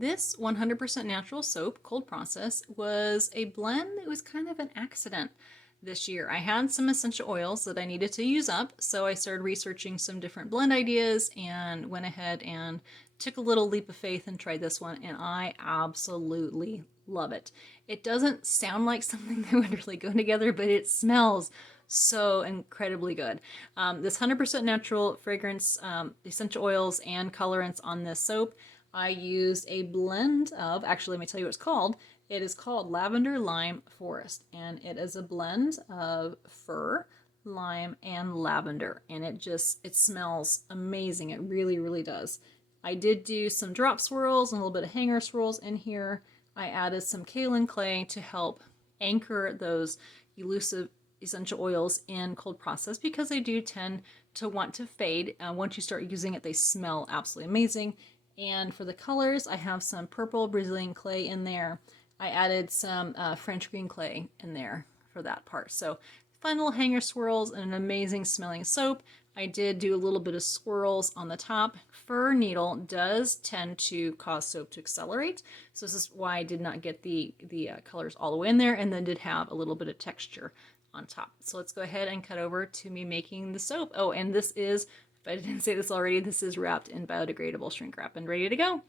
This 100% natural soap, cold process, was a blend that was kind of an accident this year. I had some essential oils that I needed to use up, so I started researching some different blend ideas and went ahead and took a little leap of faith and tried this one, and I absolutely love it. It doesn't sound like something that would really go together, but it smells so incredibly good. This 100% natural fragrance, essential oils, and colorants on this soap. I used a blend of, actually, let me tell you what it's called. It is called Lavender Lime Forest, and it is a blend of fir, lime, and lavender, and it smells amazing. It really, really does. I did do some drop swirls and a little bit of hanger swirls in here. I added some kaolin clay to help anchor those elusive essential oils in cold process because they do tend to want to fade. Once you start using it, they smell absolutely amazing. And for the colors, I have some purple Brazilian clay in there. I added some French green clay in there for that part. So fun little hanger swirls and an amazing smelling soap. I did do a little bit of swirls on the top. Fir Needle does tend to cause soap to accelerate. So this is why I did not get the colors all the way in there, and then did have a little bit of texture on top. So let's go ahead and cut over to me making the soap. Oh, and this is, if I didn't say this already, this is wrapped in biodegradable shrink wrap and ready to go.